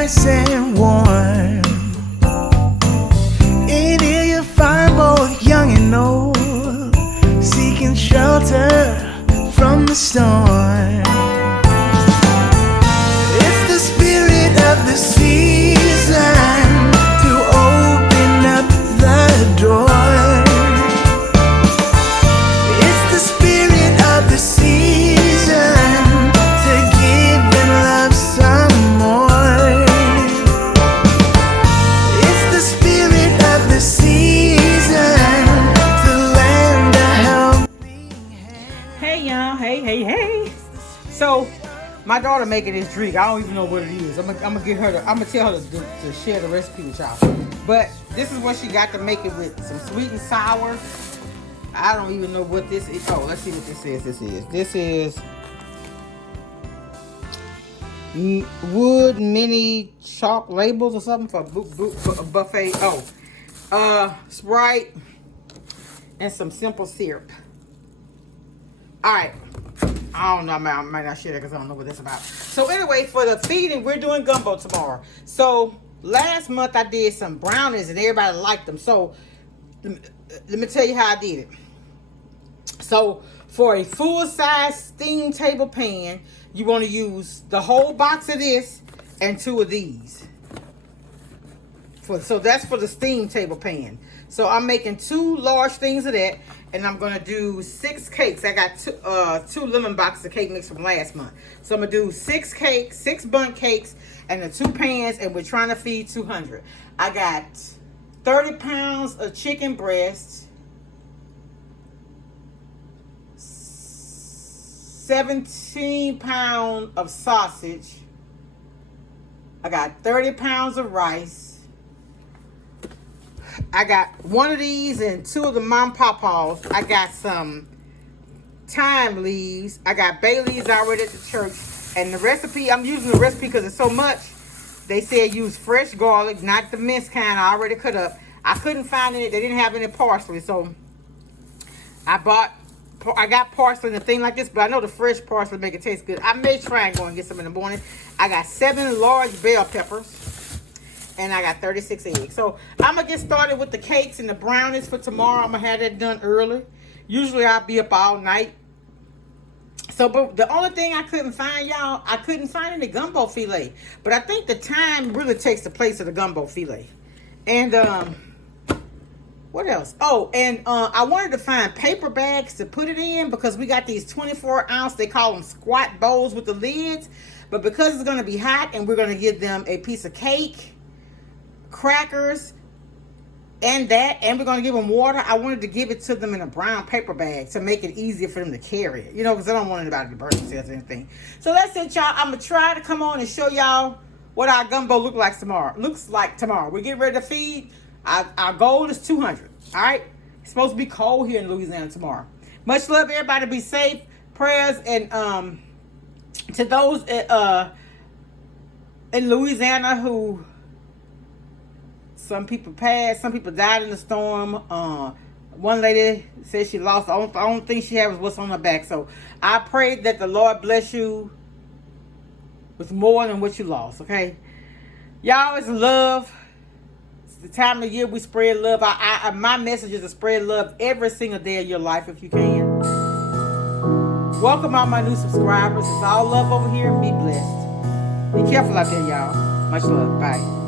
nice and warm. In here you find both young and old, seeking shelter from the storm. It's the spirit of the season to open up the door. It's the spirit of the season to give and love some more. It's the spirit of the season to lend a helping hand. Hey y'all, hey. So my daughter making this drink. I don't even know what it is. I'm gonna get her. I'm gonna tell her to share the recipe with y'all. But this is what she got to make it with: some sweet and sour. I don't even know what this is. Oh, let's see what this says. This is wood mini chalk labels or something for buffet. Oh, Sprite and some simple syrup. All right. I don't know. I might not share that because I don't know what that's about. So anyway, for the feeding, we're doing gumbo tomorrow. So last month I did some brownies and everybody liked them. So let me tell you how I did it. So for a full-size steam table pan, you want to use the whole box of this and 2 of these. So that's for the steam table pan. So I'm making 2 large things of that, and I'm gonna do 6 cakes. I got 2 lemon boxes of cake mix from last month. So I'm gonna do 6 cakes, 6 bundt cakes, and the 2 pans, and we're trying to feed 200. I got 30 pounds of chicken breast, 17 pounds of sausage. I got 30 pounds of rice. I got 1 of these and 2 of the mom pawpaws. I got some thyme leaves. I got bay leaves already at the church. And the recipe, I'm using the recipe because it's so much. They said use fresh garlic, not the minced kind I already cut up. I couldn't find any. They didn't have any parsley. So I got parsley and a thing like this, but I know the fresh parsley make it taste good. I may try and go and get some in the morning. I got 7 large bell peppers. And I got 36 eggs. So I'm going to get started with the cakes and the brownies for tomorrow. I'm going to have that done early. Usually I'll be up all night. So, but the only thing I couldn't find, y'all, I couldn't find any gumbo filet. But I think the thyme really takes the place of the gumbo filet. And, what else? Oh, and I wanted to find paper bags to put it in because we got these 24-ounce, they call them squat bowls with the lids. But because it's going to be hot and we're going to give them a piece of cake, crackers, and we're going to give them water, I wanted to give it to them in a brown paper bag to make it easier for them to carry it, you know, because I don't want anybody to burn themselves or anything. So that's it, y'all. I'm going to try to come on and show y'all what our gumbo looks like tomorrow. We're getting ready to feed. Our goal is 200. All right, it's supposed to be cold here in Louisiana tomorrow. Much love, everybody. Be safe. Prayers and to those in Louisiana who, some people passed, some people died in the storm. One lady said she lost. The only thing she had was what's on her back. So I pray that the Lord bless you with more than what you lost. Okay, y'all, it's love. It's the time of year we spread love. My message is to spread love every single day of your life if you can. Welcome all my new subscribers. It's all love over here. Be blessed. Be careful out there, y'all. Much love. Bye.